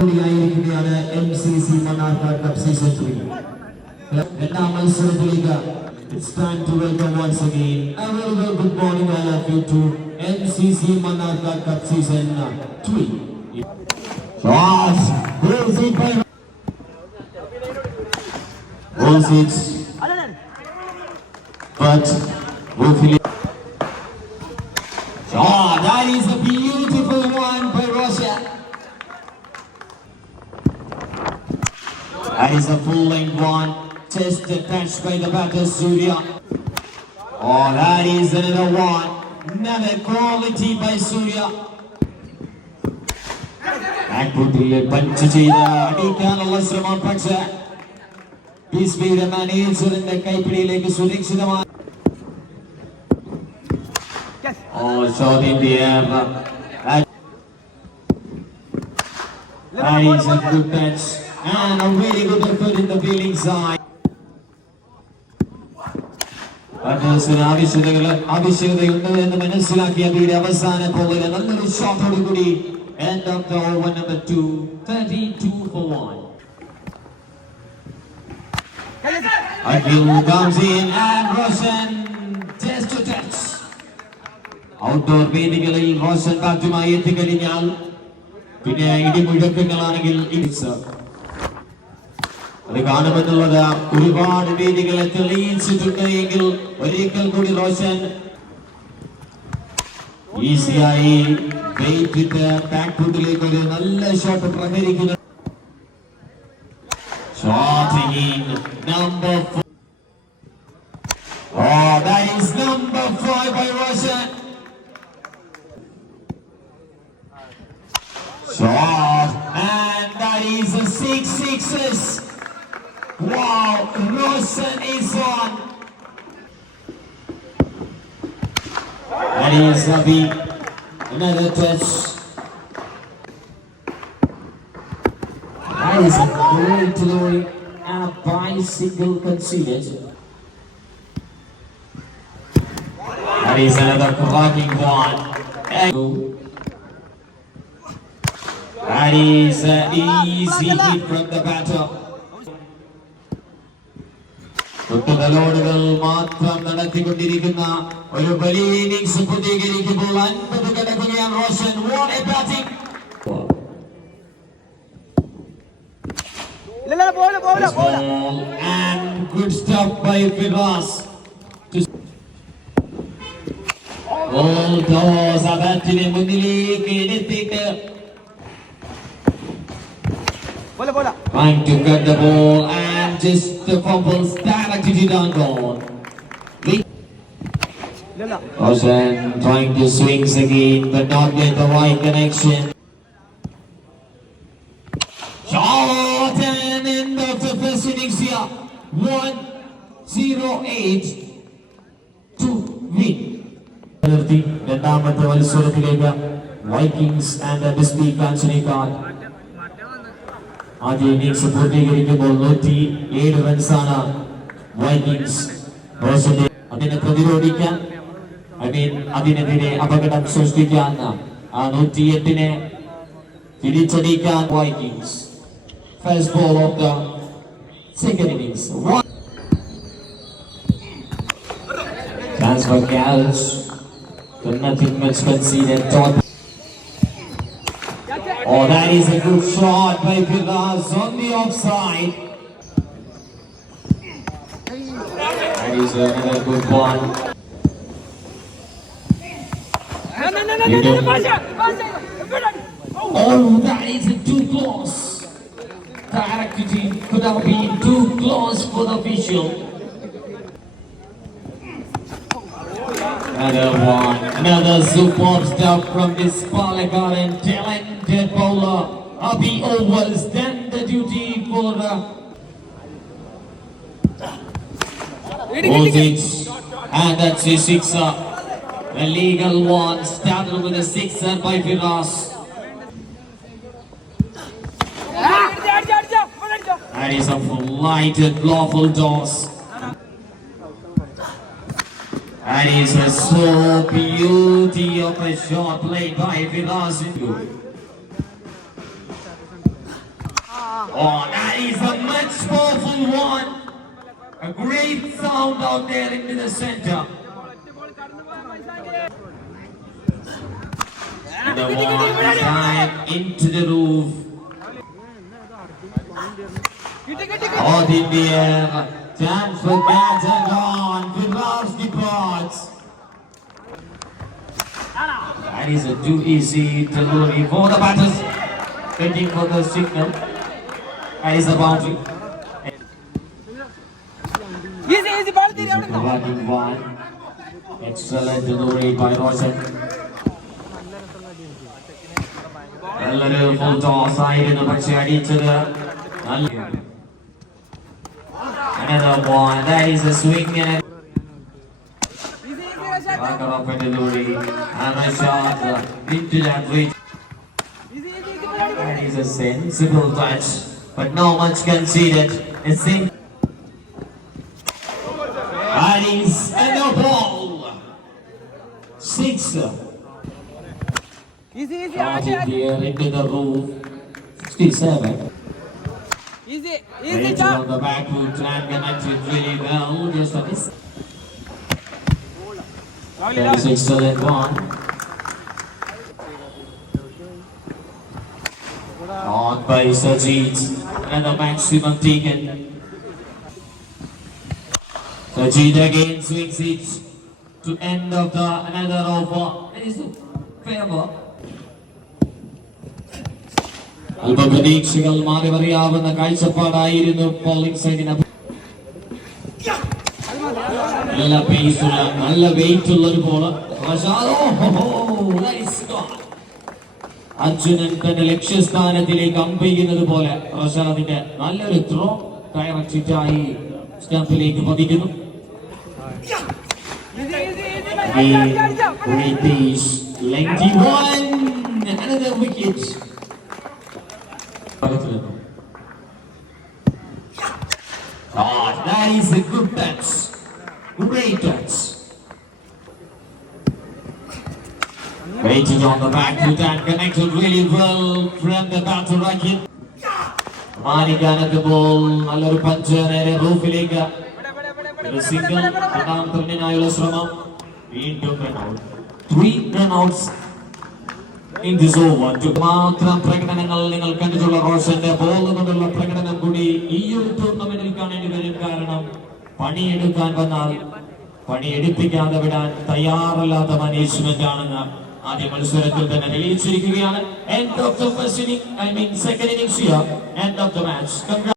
MCC Manarka Cup Season 3. It's time to welcome once again a very well good morning all of you to MCC Manarka Cup Season 3. But hopefully. That is a beautiful one by Russia. That is a full length one. Just touched by the batter Surya. That is another one. Another quality by Surya. Backfootil punch ചെയ്ത അടിക്കാനുള്ള ശ്രമം പക്ഷേ സ്പീഡ് മാനേജറിന്റെ കൈപ്പിടിയിലേക്ക് സുരക്ഷിതമായി. Shot in the air. That is a good touch and a very good effort in the fielding side. ആവശ്യകതയുണ്ട് എന്ന് മനസ്സിലാക്കിയ വീട് അവസാന ബോളിൽ നല്ലൊരു ഷോട്ടോടുകൂടി end of the over number 2, 32 for 1. Akil comes in and Roshan just to touch. Outdoor വേദികളിൽ റോഷൻ ബാറ്റുമായി എത്തിക്കഴിഞ്ഞാൽ പിന്നെ ഇടിമുഴക്കങ്ങളാണെങ്കിൽ അത് കാണുമെന്നുള്ളത് ഒരുപാട് വേദികളെ തെളിയിച്ചിട്ടുണ്ട് എങ്കിൽ ഒരിക്കൽ കൂടി റോഷൻ ഈസിയായി ബാക്ക്ഫുട്ടിലേക്ക് ഒരു നല്ല ഷോട്ട് പ്രഹരിക്കുന്നു. Number 4. That is number 5 by Roshan. Shot, and that is a 6 sixes. Wow, Roshan is on. That is another touch. That is a great delivery and a bicycle conceded. That is another cracking one. That is an easy hit from the batter. തൊട്ടുതലോടുകൾ മാത്രം നടത്തിക്കൊണ്ടിരിക്കുന്ന ഒരു വലിയ ഇന്നിംഗ്സ് പൂർത്തീകരിക്കുമ്പോൾ 50 കടക്കുകയാണ് Roshan. What a batting! And good stuff by Firas. All toss ആ ബാറ്റിനെ മുന്നിലേക്ക് എടുത്തിട്ട് trying to cut the ball and just the fumbles directly down gone. Roshan trying to swings again but not get the right connection. Shot and end of the first innings here. 1-0-8 to win. രണ്ടാമത്തെ മത്സരത്തിലേക്ക് Vikings and ബിസ്ബി കാഞ്ചനിക്കാർ ആദ്യ ഇന്നിംഗ്സ് പൂർത്തീകരിക്കുമ്പോൾ 107 റൺസാണ് വൈക്കിങ്സ്. റോഷനെ അതിനെ പ്രതിരോധിക്കാൻ അതിനെതിരെ അപകടം സൃഷ്ടിക്കാൻ 108 തിരിച്ചടിക്കാൻ Vikings. First ball of the second innings. Chance for catch. Nothing much conceded. That is a good shot by Firas on the offside. That is another good one. That is too close. Direct could have been too close for the official. Another one, another superb stuff from this Palakkad and talented bowler. Abhi overs done the duty for Ozic, and that's a sixer. A legal one started with a sixer by Firas. That is a lighted lawful toss. That is a slow beauty of a shot played by Firas. Oh, that is a much powerful one. A great sound out there into the center. And the ball is dived into the roof. Out in the air. Chance for catch and on. Vilas departs. That is a too easy delivery for the batters. Waiting for the signal. That is the boundary. Easy ball. Providing one. Excellent delivery by Roshan. നല്ലൊരു full toss ആയിരുന്നു പക്ഷെ അടിച്ചത് another one. That is a swing and back up and delivery and a shot into that reach. That is a sensible touch, but not much conceded. It's in. That is and the ball. 6. Easy. Out in the air into the roof. 67. Easy. Rated on the back foot and connected really well. Just a miss. That is excellent one. On by Sajid. Another maximum taken. Sajid again swings it to end of the another over. That is a favor. അല്പപ്രതീക്ഷകൾ മാറി പറയാവുന്ന കാഴ്ചപ്പാടായിരുന്നു ബോളിംഗ് സൈഡിന്. നല്ല പേസുള്ള നല്ല വെയിറ്റ് ഉള്ള ഒരു ബോള്. അർജുനൻ തന്റെ ലക്ഷ്യസ്ഥാനത്തിലേക്ക് അമ്പെയ്യുന്നത് പോലെ റഷാദിന്റെ നല്ലൊരു ത്രോ ഡയറക്റ്റായി സ്റ്റംപിലേക്ക് പതിക്കുന്നു. Lengthy one, another wicket. Oh, that is a good touch. Great touch. Waiting on the back foot and connected really well from the batter racket. Manikana the ball, nallൊരു പഞ്ച് നേരെ റൂഫിലേക്ക്. ഒരു സിംഗിൾ രണ്ടാമത്തെ റണ്ണിനായുള്ള ശ്രമം. വീണ്ടും run out. 3 run outs in this over. മാത്രം പ്രകടനങ്ങൾ നിങ്ങൾ കണ്ടിട്ടുള്ള റോഷന്റെ ബോൾ കൊണ്ടുള്ള പ്രകടനം കൂടി ഈ ഒരു ടൂർണമെന്റിൽ കാണേണ്ടി വരും. കാരണം പണിയെടുക്കാൻ വന്നാൽ പണിയെടുപ്പിക്കാതെ വിടാൻ തയ്യാറല്ലാത്ത മാനേജ്മെന്റ് ആണെന്ന് ആദ്യ മത്സരത്തിൽ തന്നെ തെളിയിച്ചിരിക്കുകയാണ്. End of the first inning, I mean second innings here, end of the match.